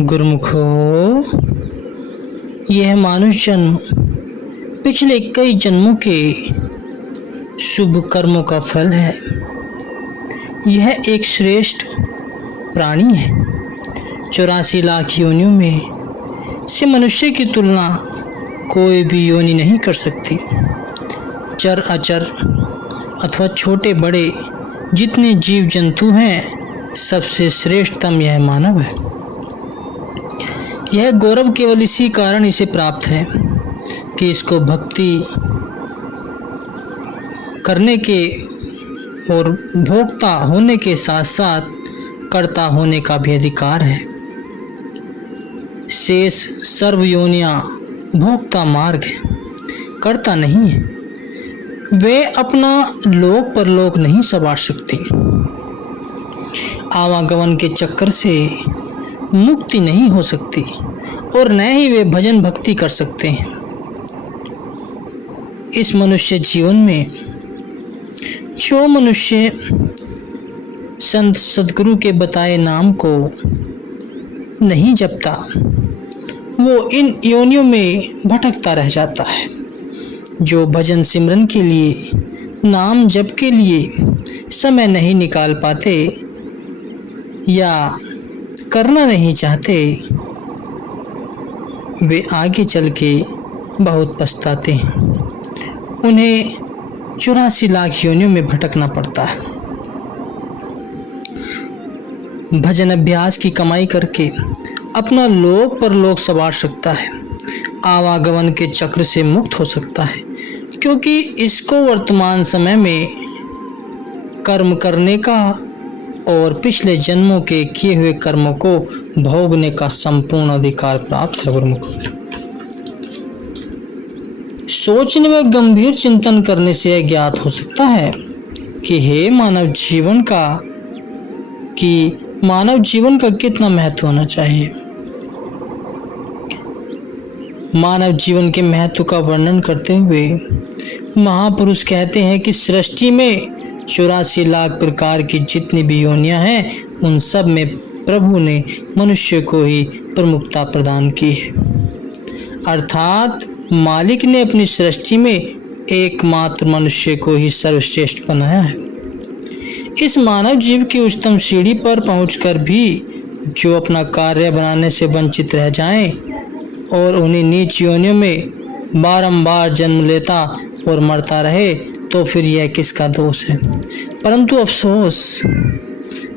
गुरुमुखो, यह मानुष जन्म पिछले कई जन्मों के शुभ कर्मों का फल है। यह एक श्रेष्ठ प्राणी है। 84 लाख योनियों में से मनुष्य की तुलना कोई भी योनि नहीं कर सकती। चर अचर अथवा छोटे बड़े जितने जीव जंतु हैं, सबसे श्रेष्ठतम यह मानव है। यह गौरव केवल इसी कारण इसे प्राप्त है कि इसको भक्ति करने के और भोक्ता होने के साथ साथ कर्ता होने का भी अधिकार है। शेष सर्व योनियां भोक्ता मार्ग है, कर्ता नहीं है। वे अपना लोक परलोक नहीं संवार सकती, आवागमन के चक्कर से मुक्ति नहीं हो सकती और न ही वे भजन भक्ति कर सकते हैं। इस मनुष्य जीवन में जो मनुष्य संत सद्गुरु के बताए नाम को नहीं जपता, वो इन योनियों में भटकता रह जाता है। जो भजन सिमरन के लिए, नाम जप के लिए समय नहीं निकाल पाते या करना नहीं चाहते, वे आगे चल के बहुत पछताते हैं। उन्हें 84 लाख योनियों में भटकना पड़ता है। भजन अभ्यास की कमाई करके अपना लोक परलोक संवार सकता है, आवागमन के चक्र से मुक्त हो सकता है, क्योंकि इसको वर्तमान समय में कर्म करने का और पिछले जन्मों के किए हुए कर्मों को भोगने का संपूर्ण अधिकार प्राप्त है। गुरुमुख, सोचने व गंभीर चिंतन करने से यह ज्ञात हो सकता है कि मानव जीवन का कितना महत्व होना चाहिए। मानव जीवन के महत्व का वर्णन करते हुए महापुरुष कहते हैं कि सृष्टि में 84 लाख प्रकार की जितनी भी योनियां हैं, उन सब में प्रभु ने मनुष्य को ही प्रमुखता प्रदान की है। अर्थात मालिक ने अपनी सृष्टि में एकमात्र मनुष्य को ही सर्वश्रेष्ठ बनाया है। इस मानव जीव की उच्चतम सीढ़ी पर पहुंचकर भी जो अपना कार्य बनाने से वंचित रह जाएं और उन्हीं नीच योनियों में बारंबार जन्म लेता और मरता रहे, तो फिर यह किसका दोष है। परंतु अफसोस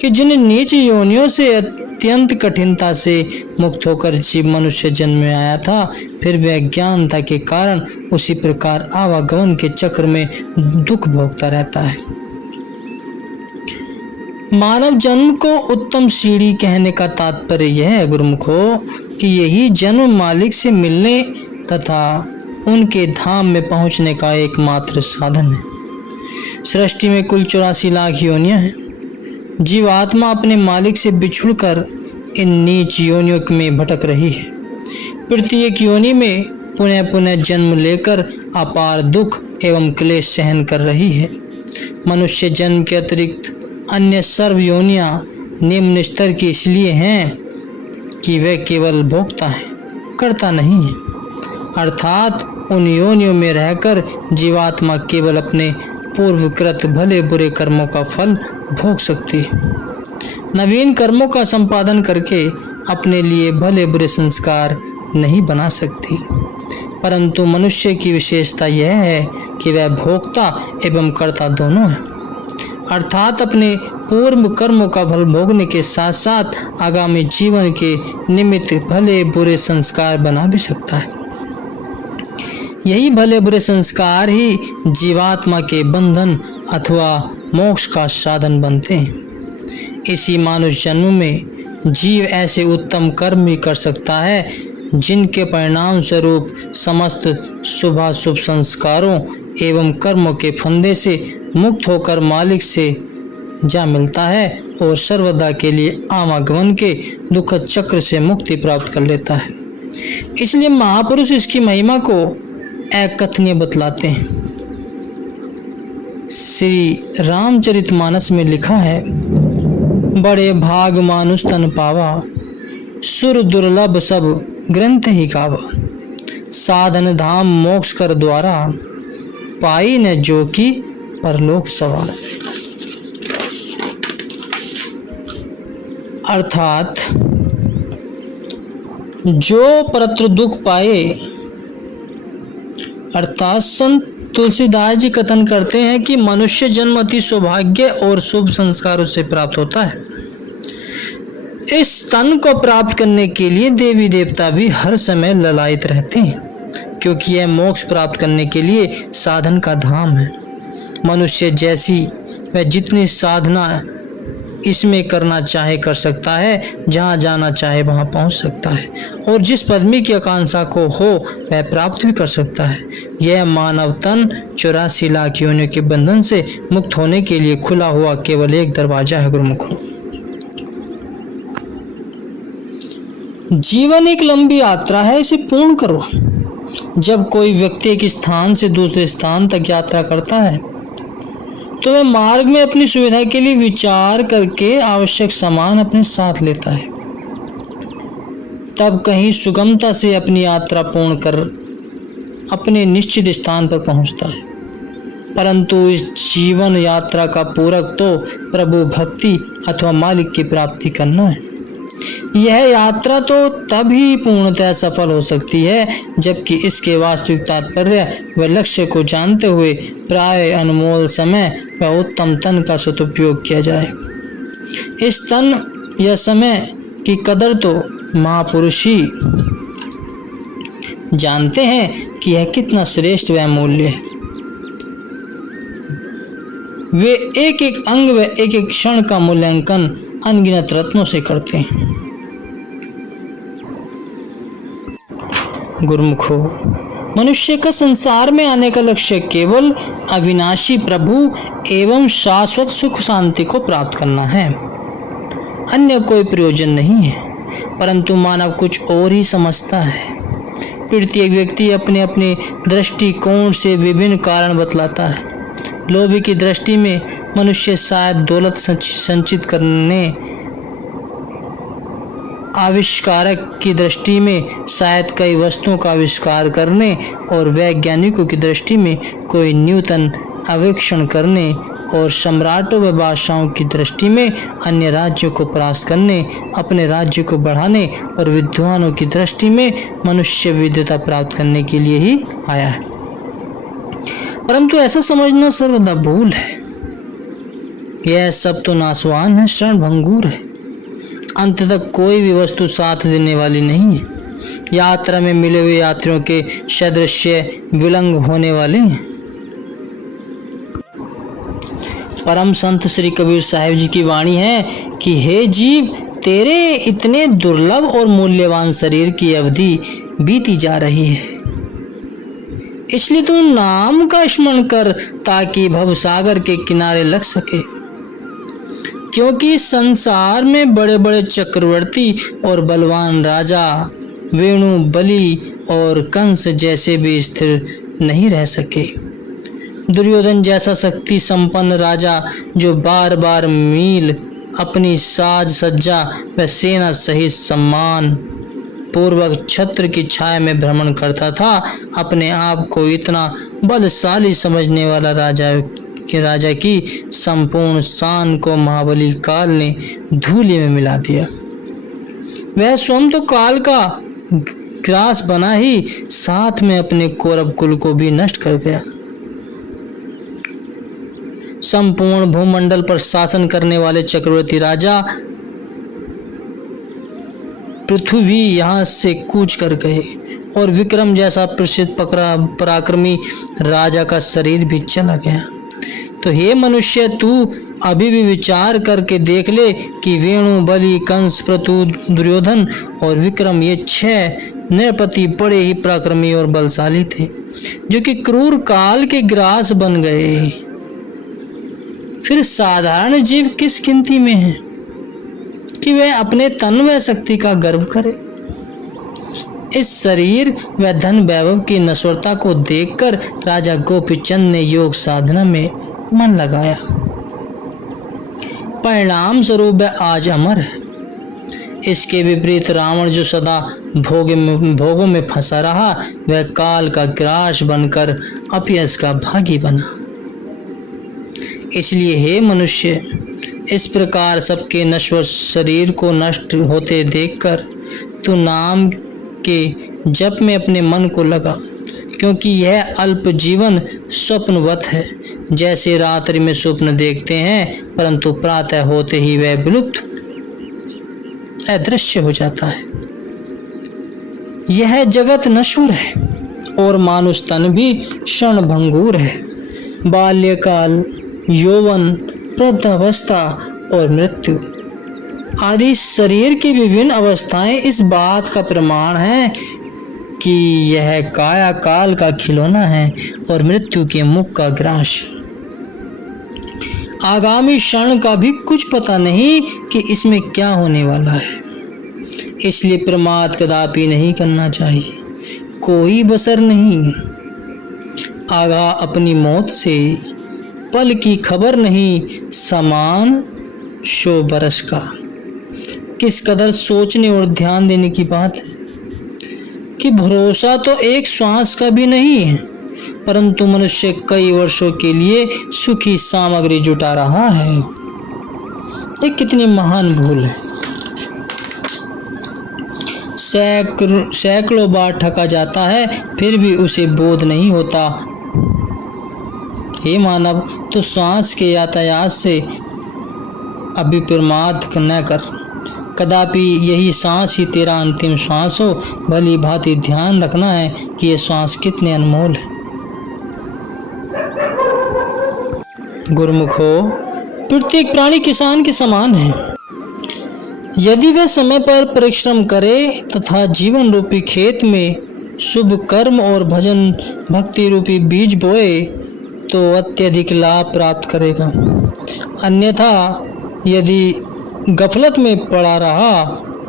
कि जिन नीच योनियों से अत्यंत कठिनता से मुक्त होकर जीव मनुष्य जन्म में आया था, फिर भी अज्ञानता के कारण उसी प्रकार आवागमन के चक्र में दुख भोगता रहता है। मानव जन्म को उत्तम सीढ़ी कहने का तात्पर्य यह है गुरुमुखो कि यही जन्म मालिक से मिलने तथा उनके धाम में पहुंचने का एकमात्र साधन है। सृष्टि में कुल 84 लाख योनियां हैं। जीवात्मा अपने मालिक से बिछुड़कर इन नीच योनियों में भटक रही है। प्रत्येक योनि में पुनः पुनः जन्म लेकर अपार दुख एवं क्लेश सहन कर रही है। मनुष्य जन्म के अतिरिक्त अन्य सर्व योनियां निम्न स्तर की इसलिए हैं कि वे केवल भोक्ता हैं, कर्ता नहीं है। अर्थात उन योनियों में रहकर जीवात्मा केवल अपने पूर्वकृत भले बुरे कर्मों का फल भोग सकती है। नवीन कर्मों का संपादन करके अपने लिए भले बुरे संस्कार नहीं बना सकती। परंतु मनुष्य की विशेषता यह है कि वह भोक्ता एवं कर्ता दोनों है। अर्थात अपने पूर्व कर्मों का फल भोगने के साथ साथ आगामी जीवन के निमित्त भले बुरे संस्कार बना भी सकता है। यही भले बुरे संस्कार ही जीवात्मा के बंधन अथवा मोक्ष का साधन बनते हैं। इसी मानुष जन्म में जीव ऐसे उत्तम कर्म भी कर सकता है जिनके परिणाम स्वरूप समस्त शुभाशुभ संस्कारों एवं कर्मों के फंदे से मुक्त होकर मालिक से जा मिलता है और सर्वदा के लिए आवागमन के दुखद चक्र से मुक्ति प्राप्त कर लेता है। इसलिए महापुरुष इसकी महिमा को अकथनीय बतलाते हैं। श्री रामचरितमानस में लिखा है, बड़े भाग मानुष तन पावा, सुर दुर्लभ सब ग्रंथ ही गावा। साधन धाम मोक्ष कर द्वारा, पाई न जो की परलोक सवार। अर्थात जो परत्र दुख पाए, अर्थात संत तुलसीदास जी कथन करते हैं कि मनुष्य जन्म अति सौभाग्य और शुभ संस्कारों से प्राप्त होता है। इस तन को प्राप्त करने के लिए देवी देवता भी हर समय ललायित रहते हैं, क्योंकि यह मोक्ष प्राप्त करने के लिए साधन का धाम है। मनुष्य जैसी वह जितनी साधना इसमें करना चाहे कर सकता है, जहाँ जाना चाहे वहाँ पहुँच सकता है, और जिस पदवी की आकांक्षा को हो वह प्राप्त भी कर सकता है। यह मानव तन 84 लाख योनियों के बंधन से मुक्त होने के लिए खुला हुआ केवल एक दरवाजा है गुरुमुखों। जीवन एक लंबी यात्रा है, इसे पूर्ण करो। जब कोई व्यक्ति एक स्थान से दूसरे स्थान तक यात्रा करता है तो वह मार्ग में अपनी सुविधा के लिए विचार करके आवश्यक सामान अपने साथ लेता है, तब कहीं सुगमता से अपनी यात्रा पूर्ण कर अपने निश्चित स्थान पर पहुंचता है। परंतु इस जीवन यात्रा का पूरक तो प्रभु भक्ति अथवा मालिक की प्राप्ति करना है। यह यात्रा तो तभी पूर्णतः सफल हो सकती है जबकि इसके वास्तविक तात्पर्य व लक्ष्य को जानते हुए प्राय अनमोल समय व उत्तम तन का सदुपयोग किया जाए। इस तन या समय की कदर तो महापुरुष ही जानते हैं कि यह कितना श्रेष्ठ व मूल्य है। वे एक एक अंग व एक एक क्षण का मूल्यांकन अनगिनत रत्नों से करते हैं। गुरुमुखो, मनुष्य का संसार में आने का लक्ष्य केवल अविनाशी प्रभु एवं शाश्वत सुख शांति को प्राप्त करना है, अन्य कोई प्रयोजन नहीं है। परंतु मानव कुछ और ही समझता है। प्रत्येक व्यक्ति अपने अपने दृष्टिकोण से विभिन्न कारण बतलाता है। लोभी की दृष्टि में मनुष्य शायद दौलत संचित करने, आविष्कारक की दृष्टि में शायद कई वस्तुओं का आविष्कार करने, और वैज्ञानिकों की दृष्टि में कोई न्यूतन अन्वेषण करने, और सम्राटों व बादशाहों की दृष्टि में अन्य राज्यों को परास्त करने, अपने राज्य को बढ़ाने, और विद्वानों की दृष्टि में मनुष्य विद्वता प्राप्त करने के लिए ही आया है। परंतु ऐसा समझना सर्वदा भूल है। यह सब तो नासवान है, क्षणभंगुर है। अंत तक कोई भी वस्तु साथ देने वाली नहीं है। यात्रा में मिले हुए यात्रियों के सदृश्य विलंग होने वाले हैं। परम संत श्री कबीर साहिब जी की वाणी है कि हे जीव, तेरे इतने दुर्लभ और मूल्यवान शरीर की अवधि बीती जा रही है, इसलिए तू नाम का स्मरण कर ताकि भवसागर के किनारे लग सके। क्योंकि संसार में बड़े बड़े चक्रवर्ती और बलवान राजा वेणु, बलि और कंस जैसे भी स्थिर नहीं रह सके। दुर्योधन जैसा शक्ति संपन्न राजा जो बार बार मील अपनी साज सज्जा व सेना सहित सम्मान पूर्वक छत्र की छाया में भ्रमण करता था, अपने आप को इतना बलशाली समझने वाला राजा की संपूर्ण शान को महाबली काल ने धूलि में मिला दिया। वह स्वयं तो काल का ग्रास बना ही साथ में अपने कौरव कुल को भी नष्ट कर गया। संपूर्ण भूमंडल पर शासन करने वाले चक्रवर्ती राजा पृथ्वी यहाँ से कूच कर गए, और विक्रम जैसा प्रसिद्ध पराक्रमी राजा का शरीर भी चला गया। तो हे मनुष्य, तू अभी भी विचार करके देख ले कि वेणु, बलि, कंस, पृथु, दुर्योधन और विक्रम ये 6 नृपति बड़े ही पराक्रमी और बलशाली थे, जो कि क्रूर काल के ग्रास बन गए। फिर साधारण जीव किस गिनती में है कि वह अपने तन व शक्ति का गर्व करे। इस शरीर व धन वैभव की नश्वरता को देखकर राजा गोपीचंद ने योग साधना में मन लगाया। परिणाम स्वरूप वह आज अमर है। इसके विपरीत रावण जो सदा भोगों में फंसा रहा, वह काल का ग्रास बनकर अपयश का भागी बना। इसलिए हे मनुष्य, इस प्रकार सबके नश्वर शरीर को नष्ट होते देखकर तू नाम के जप में अपने मन को लगा, क्योंकि यह अल्प जीवन स्वप्नवत है। जैसे रात्रि में स्वप्न देखते हैं, परंतु प्रातः होते ही वह विलुप्त अदृश्य हो जाता है। यह जगत नश्वर है और मानुष तन भी क्षणभंगुर है। बाल्यकाल, यौवन, वृद्धावस्था और मृत्यु आदि शरीर की विभिन्न अवस्थाएं इस बात का प्रमाण है कि यह काया काल का खिलौना है और मृत्यु के मुख का ग्रास। आगामी क्षण का भी कुछ पता नहीं कि इसमें क्या होने वाला है, इसलिए प्रमाद कदापि नहीं करना चाहिए। कोई बसर नहीं, आगाह अपनी मौत से, पल की खबर नहीं, समान 100 बरस का। किस कदर सोचने और ध्यान देने की बात है कि भरोसा तो एक श्वास का भी नहीं है, परंतु मनुष्य कई वर्षों के लिए सुखी सामग्री जुटा रहा है। ये कितनी महान भूल है। सैकड़ों बार ठगा जाता है, फिर भी उसे बोध नहीं होता। हे मानव, तो श्वास के यातायात से अभी प्रमाद न कर। कदापि यही सांस ही तेरा अंतिम श्वास हो। भली भांति ध्यान रखना है कि यह श्वास कितने अनमोल है। गुरुमुख हो, प्रत्येक प्राणी किसान के समान है। यदि वह समय पर परिश्रम करे तथा जीवन रूपी खेत में शुभ कर्म और भजन भक्ति रूपी बीज बोए तो अत्यधिक लाभ प्राप्त करेगा। अन्यथा यदि गफलत में पड़ा रहा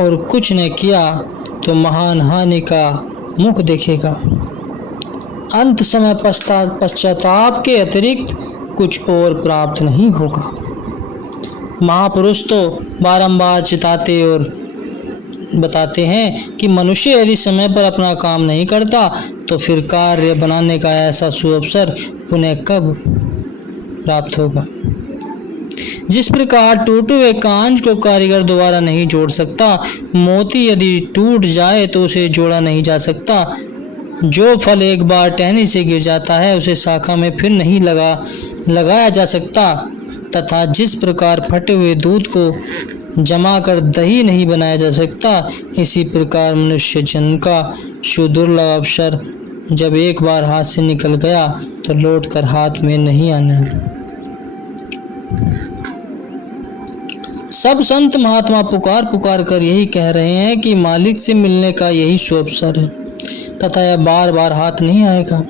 और कुछ न किया तो महान हानि का मुख देखेगा। अंत समय पश्चाताप के अतिरिक्त कुछ और प्राप्त नहीं होगा। महापुरुष तो बारंबार चिताते और बताते हैं कि मनुष्य यदि समय पर अपना काम नहीं करता तो फिर कार्य बनाने का ऐसा सुअवसर पुनः कब प्राप्त होगा। जिस प्रकार टूटे हुए कांच को कारीगर दोबारा नहीं जोड़ सकता, मोती यदि टूट जाए तो उसे जोड़ा नहीं जा सकता। जो फल एक बार टहनी से गिर जाता है उसे शाखा में फिर नहीं लगाया जा सकता, तथा जिस प्रकार फटे हुए दूध को जमा कर दही नहीं बनाया जा सकता, इसी प्रकार मनुष्य जन्म का सुदुर्लभ अवसर जब एक बार हाथ से निकल गया तो लौटकर हाथ में नहीं आना। सब संत महात्मा पुकार कर यही कह रहे हैं कि मालिक से मिलने का यही शुभ अवसर है, तथा यह बार बार हाथ नहीं आएगा।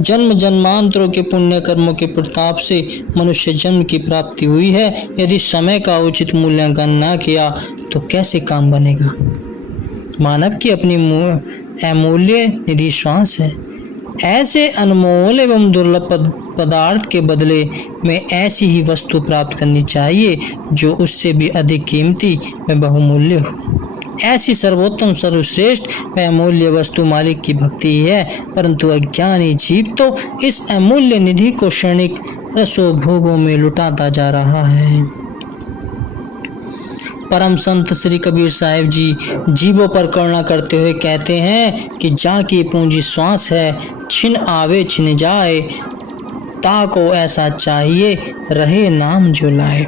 जन्म जन्मांतरों के पुण्य कर्मों के प्रताप से मनुष्य जन्म की प्राप्ति हुई है। यदि समय का उचित मूल्यांकन न किया तो कैसे काम बनेगा। मानव की अपनी अमूल्य निधि श्वास है। ऐसे अनमोल एवं दुर्लभ पदार्थ के बदले में ऐसी ही वस्तु प्राप्त करनी चाहिए जो उससे भी अधिक कीमती व बहुमूल्य हो। ऐसी सर्वोत्तम सर्वश्रेष्ठ व अमूल्य वस्तु मालिक की भक्ति ही है, परंतु अज्ञानी जीव तो इस अमूल्य निधि को क्षणिक रसोभोगों में लुटाता जा रहा है। परम संत श्री कबीर साहिब जी जीवों पर करुणा करते हुए कहते हैं कि जहाँ की पूंजी श्वास है, छिन आवे छिन जाए, ताको ऐसा चाहिए रहे नाम जो लाए।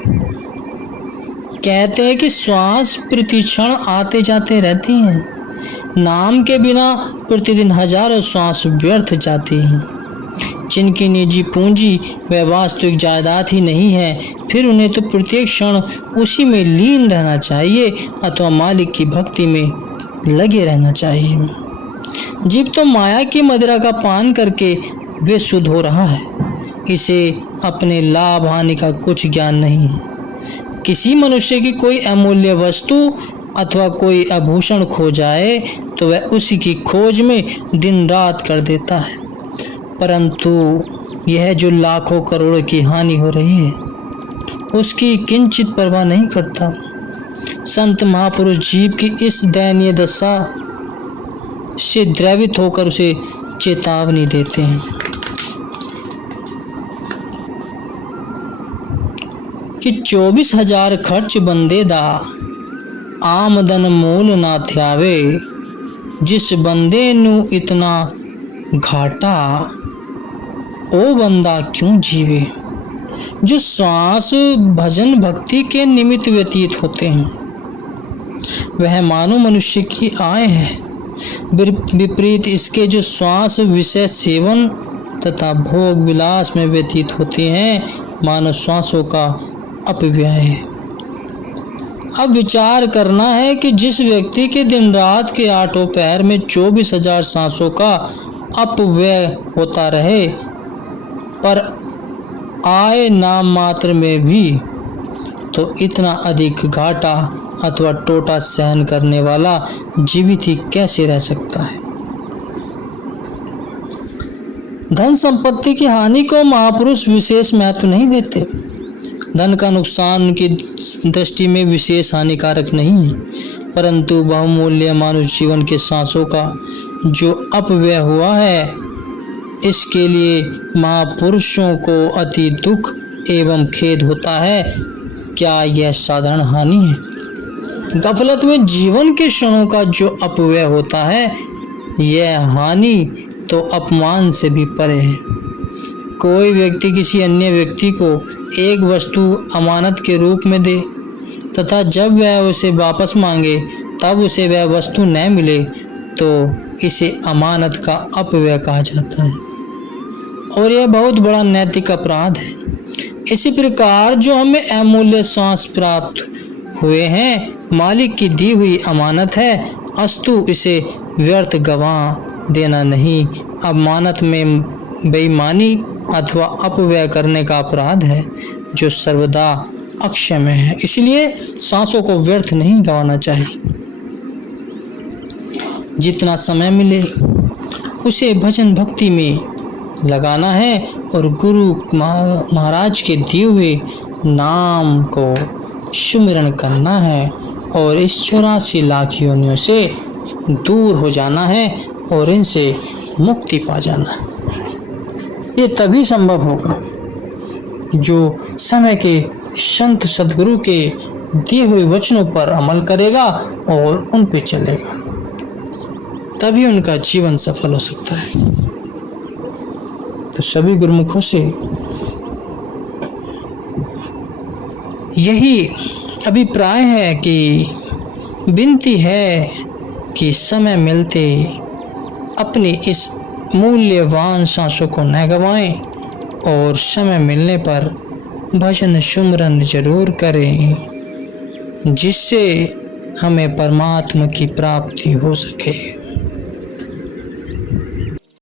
कहते हैं कि श्वास प्रतिक्षण आते जाते रहती हैं। नाम के बिना प्रतिदिन हजारों श्वास व्यर्थ जाती हैं। जिनकी निजी पूंजी व वास्तविक जायदाद ही नहीं है, फिर उन्हें तो प्रत्येक क्षण उसी में लीन रहना चाहिए अथवा मालिक की भक्ति में लगे रहना चाहिए। जीव तो माया की मदिरा का पान करके वे शुद्ध हो रहा है। इसे अपने लाभ हानि का कुछ ज्ञान नहीं है। किसी मनुष्य की कोई अमूल्य वस्तु अथवा कोई आभूषण खो जाए तो वह उसी की खोज में दिन रात कर देता है, परंतु यह जो लाखों करोड़ों की हानि हो रही है उसकी किंचित परवाह नहीं करता। संत महापुरुष जीव की इस दयनीय दशा से द्रवित होकर उसे चेतावनी देते हैं कि 24,000 खर्च बंदे दा आमदन मूल ना थ्यावे, जिस बंदे नू इतना घाटा ओ बंदा क्यों जीवे। जो श्वास भजन भक्ति के निमित्त व्यतीत होते हैं वह मानव मनुष्य की आय है। विपरीत इसके जो श्वास विषय सेवन तथा भोग विलास में व्यतीत होते हैं मानव श्वासों का अपव्यय है। अब विचार करना है कि जिस व्यक्ति के दिन रात के 8 पहर में 24,000 सांसों का अपव्यय होता रहे पर आय नाम मात्र में भी, तो इतना अधिक घाटा अथवा टोटा सहन करने वाला जीवित ही कैसे रह सकता है। धन संपत्ति की हानि को महापुरुष विशेष महत्व नहीं देते। धन का नुकसान उनकी दृष्टि में विशेष हानिकारक नहीं है, परंतु बहुमूल्य मानव जीवन के सांसों का जो अपव्यय हुआ है इसके लिए महापुरुषों को अति दुख एवं खेद होता है। क्या यह साधारण हानि है? गफलत में जीवन के क्षणों का जो अपव्यय होता है यह हानि तो अपमान से भी परे है। कोई व्यक्ति किसी अन्य व्यक्ति को एक वस्तु अमानत के रूप में दे तथा जब वह उसे वापस मांगे तब उसे वह वस्तु न मिले तो इसे अमानत का अपव्यय कहा जाता है और यह बहुत बड़ा नैतिक अपराध है। इसी प्रकार जो हमें अमूल्य सांस प्राप्त हुए हैं मालिक की दी हुई अमानत है, अस्तु इसे व्यर्थ गंवा देना नहीं। अमानत में बेईमानी अथवा अपव्यय करने का अपराध है जो सर्वदा अक्षम्य है। इसलिए सांसों को व्यर्थ नहीं गंवाना चाहिए। जितना समय मिले उसे भजन भक्ति में लगाना है और गुरु महाराज के दिए हुए नाम को सुमिरन करना है और इस 84 लाख योनियों से दूर हो जाना है और इनसे मुक्ति पा जाना है। ये तभी संभव होगा जो समय के संत सद्गुरु के दिए हुए वचनों पर अमल करेगा और उन पे चलेगा, तभी उनका जीवन सफल हो सकता है। तो सभी गुरुमुखों से यही अभिप्राय है कि विनती है कि समय मिलते अपनी इस मूल्यवान सांसों को न गंवाएं और समय मिलने पर भजन सुमरन जरूर करें जिससे हमें परमात्मा की प्राप्ति हो सके।